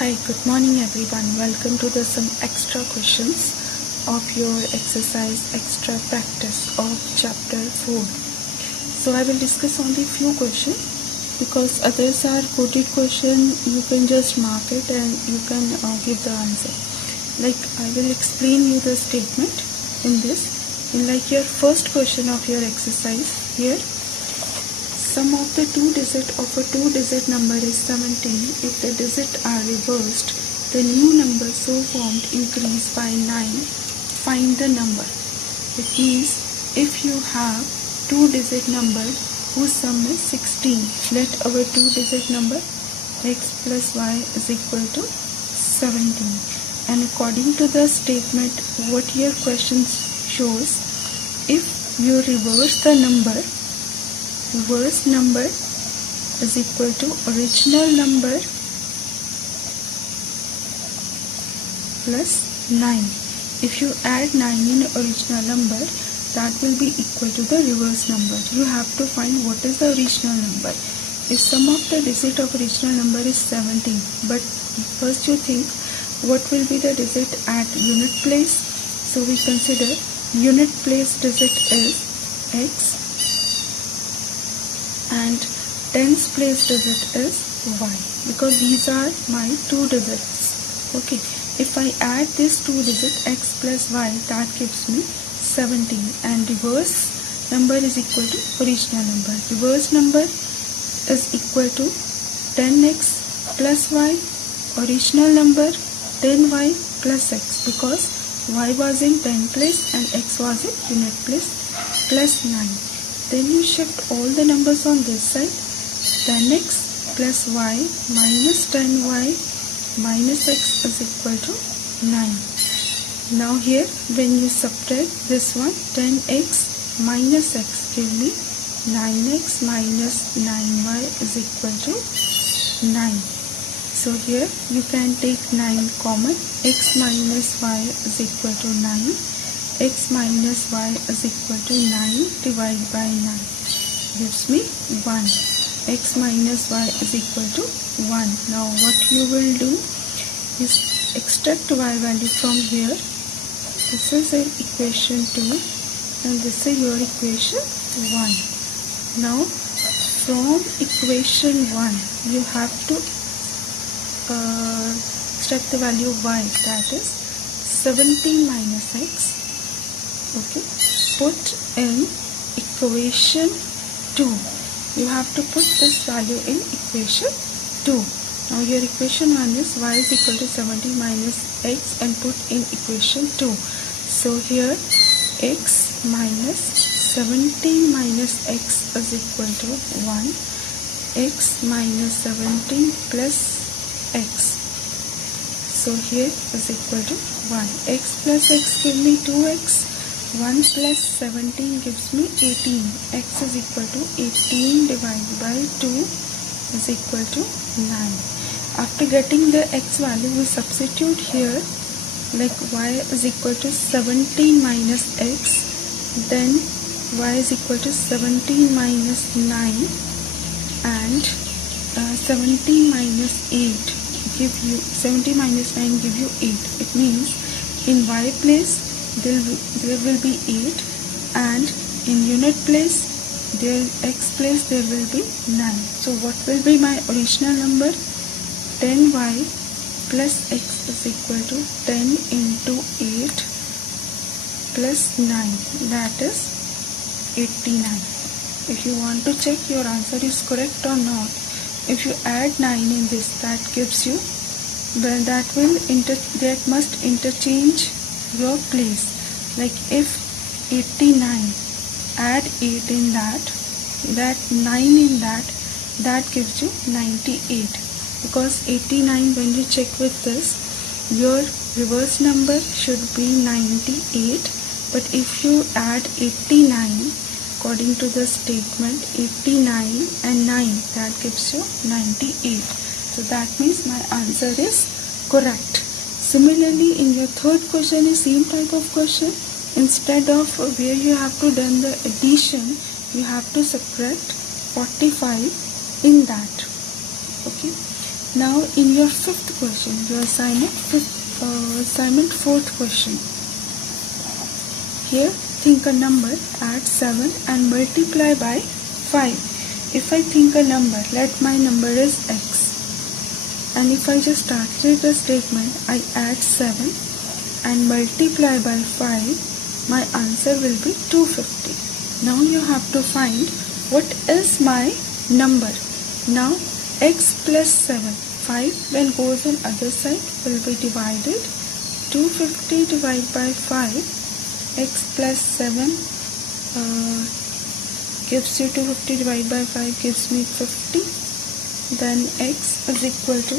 Hi, good morning everyone. Welcome to the some extra questions of your exercise extra practice of chapter 4. So I will discuss only few questions because others are coded question. You can just mark it and you can give the answer. Like I will explain you the statement in this. In like your first question of your exercise here. Sum of the two digits of a two-digit number is 17. If the digits are reversed, the new number so formed increase by 9. Find the number. It means if you have two-digit number whose sum is 16, let our two-digit number x plus y is equal to 17. And according to the statement, what your question shows, if you reverse the number, reverse number is equal to original number plus 9. If you add 9 in original number, that will be equal to the reverse number. You have to find what is the original number. If sum of the digit of original number is 17, but first you think what will be the digit at unit place. So we consider unit place digit is x and tens place digit is y, because these are my two digits. Okay, if I add this two digit x plus y, that gives me 17, and reverse number is equal to original number. Reverse number is equal to 10x plus y, original number 10y plus x, because y was in 10 place and x was in unit place, plus 9. Then you shift all the numbers on this side. 10x plus y minus 10y minus x is equal to 9. Now here when you subtract this one, 10x minus x give me 9x minus 9y is equal to 9. So here you can take 9 common. X minus y is equal to 9. X minus y is equal to 9 divided by 9 gives me 1. X minus y is equal to 1. Now what you will do is extract y value from here. This is an equation 2 and this is your equation 1. Now from equation 1 you have to extract the value of y, that is 17 minus x. Okay, put in equation 2. You have to put this value in equation 2. Now your equation 1 is y is equal to 17 minus x and put in equation 2. So here x minus 17 minus x is equal to 1. X minus 17 plus x. So here is equal to 1. X plus x give me 2x. 1 plus 17 gives me 18. X is equal to 18 divided by 2 is equal to 9. After getting the x value, we substitute here like y is equal to 17 minus x. Then y is equal to 17 minus 9 and 17 minus 8 give you 17 minus 9 give you 8. It means in y place there will be 8 and in unit place there x place there will be 9. So what will be my original number? 10y plus x is equal to 10 into 8 plus 9, that is 89. If you want to check your answer is correct or not, if you add 9 in this, that gives you, well, that must interchange your place. Like if 89 add 8 in that 9 in that gives you 98, because 89 when you check with this, your reverse number should be 98, but if you add 89 according to the statement, 89 and 9, that gives you 98. So that means my answer is correct. Similarly, in your third question is same type of question. Instead of where you have to done the addition, you have to subtract 45 in that. Okay. Now in your fifth question, your assignment fourth question. Here think a number, add 7 and multiply by 5. If I think a number, let my number is x, and if I just translate the statement, I add 7 and multiply by 5, my answer will be 250. Now you have to find what is my number. Now x plus 7, 5 when goes on other side will be divided. 250 divided by 5, x plus 7 gives you 250 divided by 5 gives me 50. Then x is equal to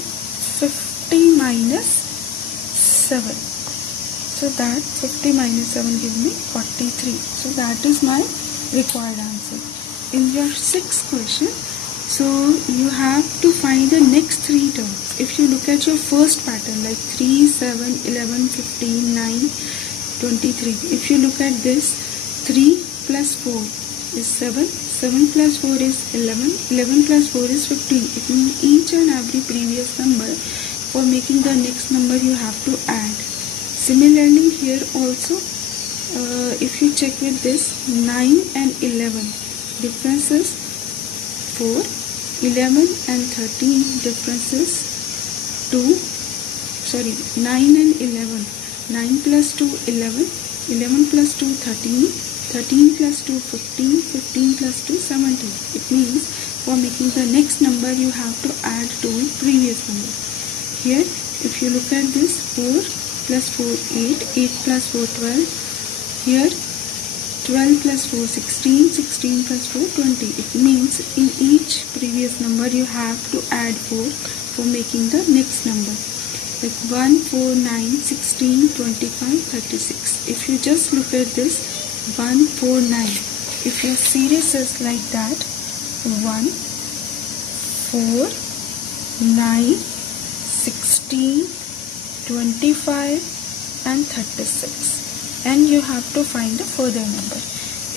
50 minus 7. So that 50 minus 7 gives me 43. So that is my required answer. In your sixth question, so you have to find the next 3 terms. If you look at your first pattern like 3, 7, 11, 15, 9, 23. If you look at this, 3 plus 4 is 7, 7 plus 4 is 11, 11 plus 4 is 15. It means each and every previous number, for making the next number you have to add. Similarly here also, if you check with this, 9 and 11, difference is 4, 11 and 13, difference is 9 and 11, 9 plus 2, 11, 11 plus 2, 13, 13 plus 2, 15, 15 plus 2, 17. It means for making the next number you have to add to previous number. Here if you look at this, 4 plus 4, 8, 8 plus 4, 12. Here 12 plus 4, 16, 16 plus 4, 20. It means in each previous number you have to add 4 for making the next number. Like 1, 4, 9, 16, 25, 36. If you just look at this, 1, 4, 9. If your series is like that, 1, 4, 9, 16, 25 and 36. And you have to find a further number.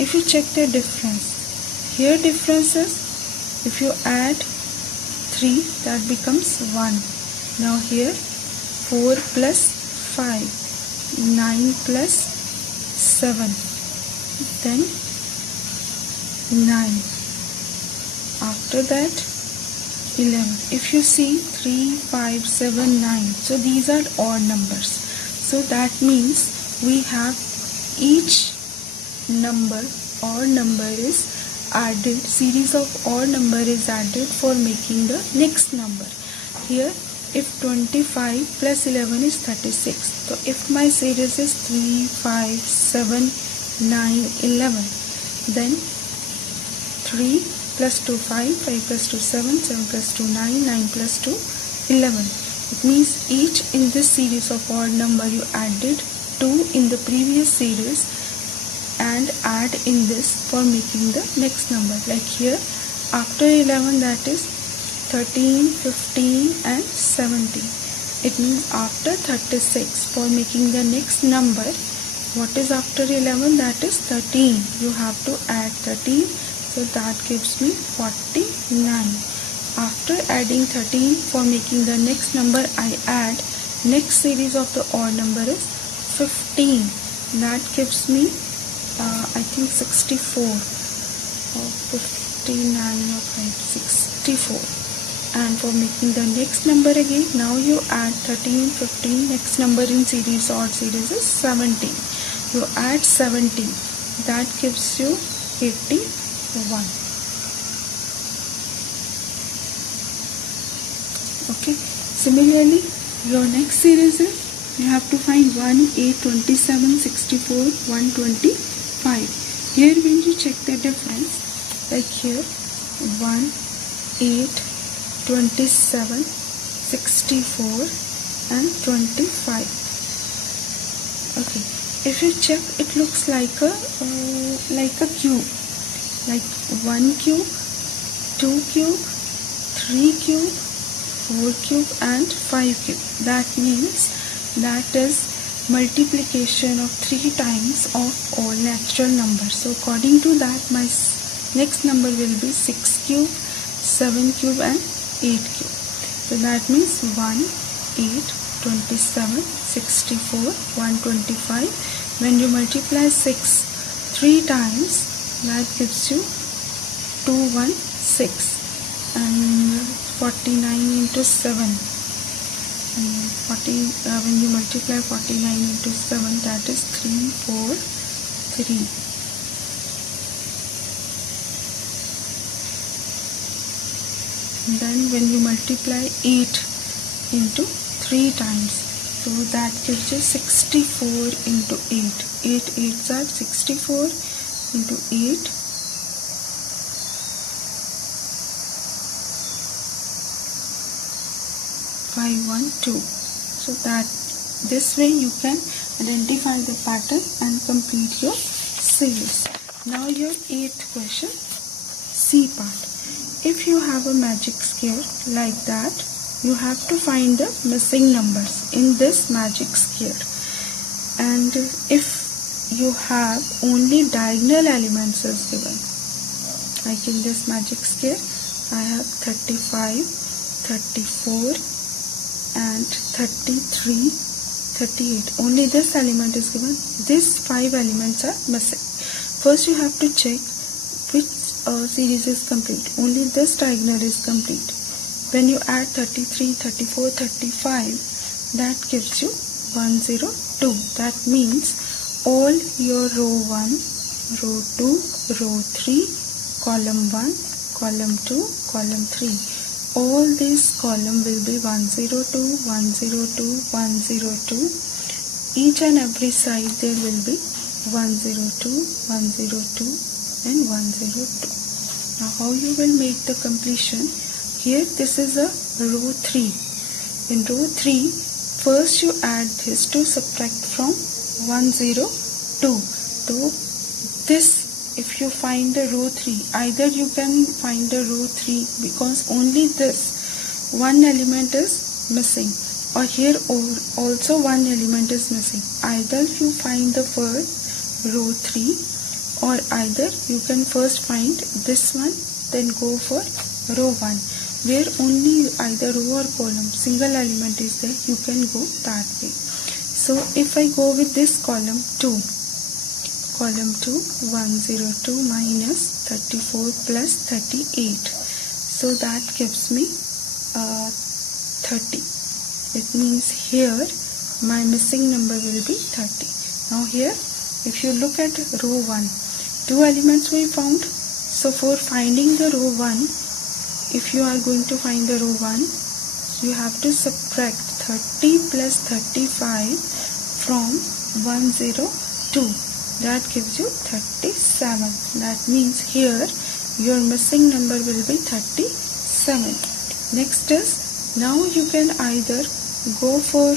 If you check the difference, here difference is, if you add 3, that becomes 1. Now here 4 plus 5, 9 plus 7, then 9. After that 11. If you see 3, 5, 7, 9, so these are odd numbers. So that means we have each number or number is added, series of odd number is added for making the next number. Here if 25 plus 11 is 36, so if my series is 3, 5, 7, 9, 11, then 3 plus 2, 5, 5 plus 2, 7, 7 plus 2, 9, 9 plus 2, 11. It means each in this series of odd number you added 2 in the previous series and add in this for making the next number. Like here after 11, that is 13, 15 and 17. It means after 36, for making the next number, what is after 11? That is 13. You have to add 13, so that gives me 49. After adding 13, for making the next number, I add next series of the odd number is 15. That gives me I think 64 or 59 or 64. And for making the next number again, now you add 13, 15, next number in series, odd series is 17. You add 17, that gives you 81. Okay, similarly your next series is, you have to find 1, 8, 27, 64, 125. Here when you check the difference, like here 1, 8, 27, 64 and 25. Okay, if you check, it looks like a cube, like 1 cube, 2 cube, 3 cube, 4 cube and 5 cube. That means that is multiplication of 3 times of all natural numbers. So according to that, my next number will be 6 cube, 7 cube and 8 cube. So that means 1, 8, 27, 64, 125. When you multiply 6 3 times, that gives you 216, and 49 into 7. When you multiply 49 into 7, that is 343. And then when you multiply 8 into 3 times, so that gives you 64 into 8. 8 8s are 64 into 8. 512. So that this way you can identify the pattern and complete your sales. Now your 8th question, C part. If you have a magic square like that, you have to find the missing numbers in this magic square. And if you have only diagonal elements as given, like in this magic square, I have 35, 34, and 33, 38. Only this element is given. These 5 elements are missing. First you have to check which series is complete. Only this diagonal is complete. When you add 33, 34, 35, that gives you 102. That means all your row 1, row 2, row 3, column 1, column 2, column 3. All these column will be 102, 102, 102. Each and every side there will be 102, 102 and 102. Now how you will make the completion? Here this is a row 3. In row 3, first you add this to subtract from 102. So this, if you find the row 3, either you can find the row 3 because only this one element is missing, or here also one element is missing. Either you find the first row 3, or either you can first find this one, then go for row 1. Where only either row or column, single element is there, you can go that way. So if I go with this column 2, column 2, 102 minus 34 plus 38. So that gives me 30. It means here my missing number will be 30. Now here, if you look at row 1, 2 elements we found. So for finding the row 1, if you are going to find the row 1, you have to subtract 30 plus 35 from 102. That gives you 37. That means here your missing number will be 37. Next is, now you can either go for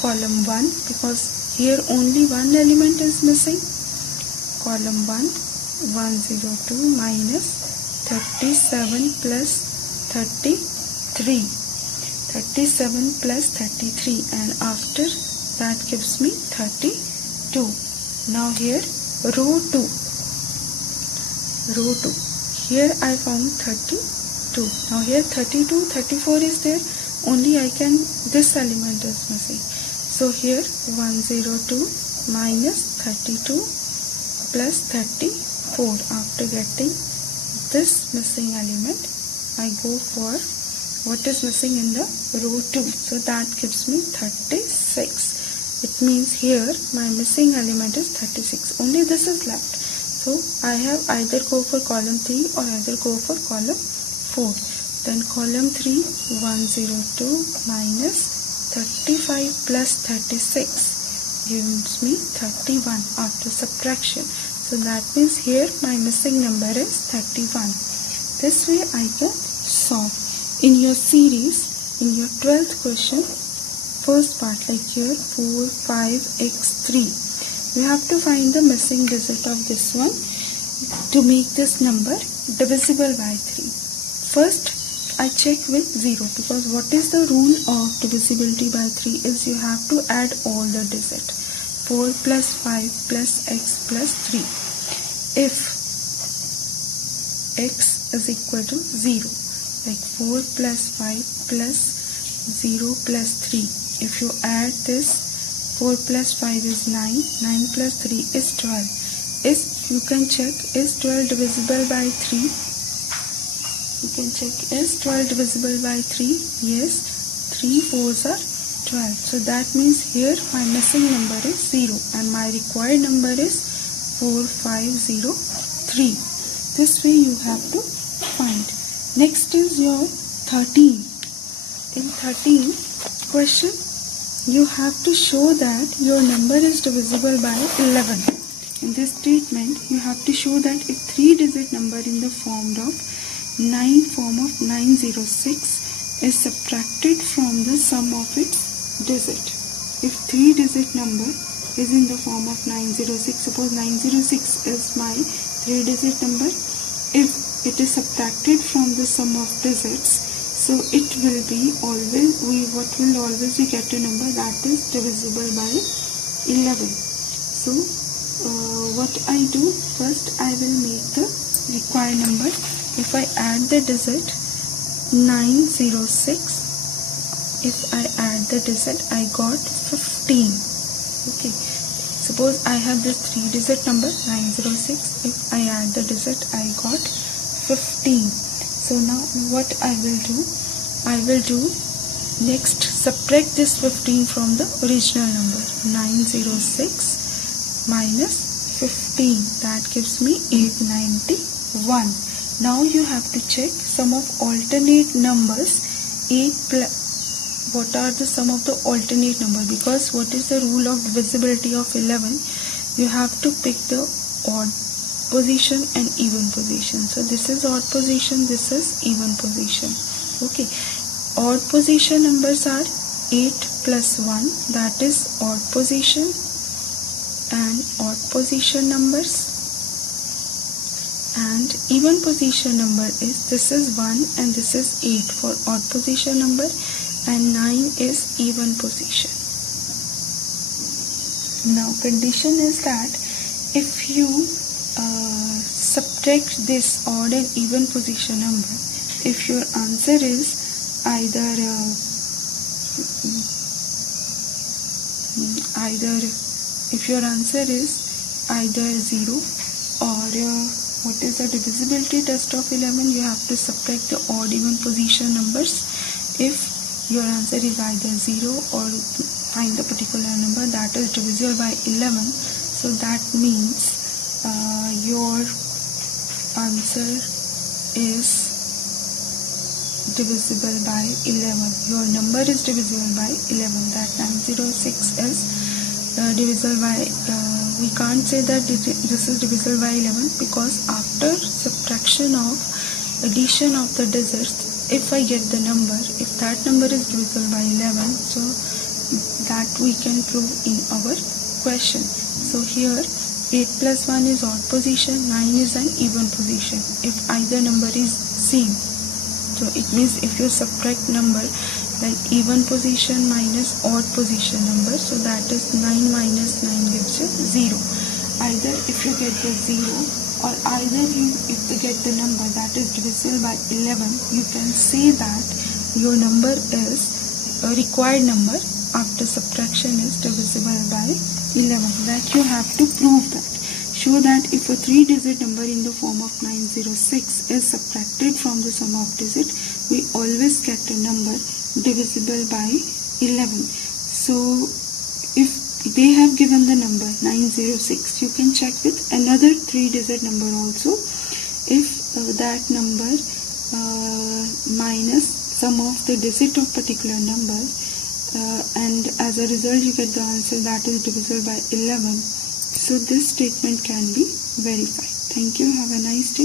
column 1 because here only one element is missing. Column 1, 102 minus 37 plus 33. 37 plus 33, and after that gives me 32. Now here row 2, here I found 32. Now here 32, 34 is there, only I can, this element is missing. So here 102 minus 32 plus 34. After getting this missing element, I go for what is missing in the row 2. So that gives me 36. It means here my missing element is 36. Only this is left. So I have either go for column 3 or either go for column 4. Then column 3, 102 minus 35 plus 36 gives me 31 after subtraction. So that means here my missing number is 31. This way I can solve. In your series, in your 12th question, first part, like here 4, 5, x3, you have to find the missing digit of this one to make this number divisible by 3. First I check with 0, because what is the rule of divisibility by 3 is you have to add all the digits. 4 plus 5 plus x plus 3. If x is equal to 0, like 4 plus 5 plus 0 plus 3. If you add this, 4 plus 5 is 9, 9 plus 3 is 12. You can check, is 12 divisible by 3? You can check, is 12 divisible by 3? Yes, 3 4s are 12. So that means here my missing number is 0 and my required number is 4503. This way you have to find. Next is your 13. In 13 question, you have to show that your number is divisible by 11. In this statement, you have to show that if 3-digit number in the form of 906 is subtracted from the sum of its digit. If 3-digit number is in the form of 906, suppose 906 is my 3-digit number. If it is subtracted from the sum of digits, so it will be always, what will always we get a number that is divisible by 11. So what I do, first I will make the required number. If I add the digit 906, if I add the digit, I got 15. Okay, suppose I have this 3-digit number 906. If I add the digit, I got 15. So now what I will do next, subtract this 15 from the original number. 906 minus 15, that gives me 891. Now you have to check sum of alternate numbers. What are the sum of the alternate number? Because what is the rule of divisibility of 11? You have to pick the odd position and even position. So this is odd position, this is even position. Okay, odd position numbers are 8 plus 1, that is odd position, and odd position numbers, and even position number is, this is 1 and this is 8 for odd position number, and 9 is even position. Now condition is that if you subtract this odd and even position number, if your answer is either if your answer is either 0 or what is the divisibility test of 11, you have to subtract the odd even position numbers. If your answer is either 0 or find the particular number that is divisible by 11, so that means your answer is divisible by 11. Your number is divisible by 11. That 906 is divisible by, we can't say that this is divisible by 11 because after subtraction of addition of the digits, if I get the number, if that number is divisible by 11, so that we can prove in our question. So here 8 plus 1 is odd position, 9 is an even position. If either number is same, so it means if you subtract number like even position minus odd position number, so that is 9 minus 9 gives you 0. Either if you get the 0 or either if you get the number that is divisible by 11, you can say that your number is a required number after subtraction is divisible by 11. That you have to prove that. Show that if a 3-digit number in the form of 906 is subtracted from the sum of digit, we always get a number divisible by 11. So if they have given the number 906, you can check with another 3-digit number also. If that number minus sum of the digit of particular number, and as a result you get the answer that is divisible by 11. So this statement can be verified. Thank you. Have a nice day.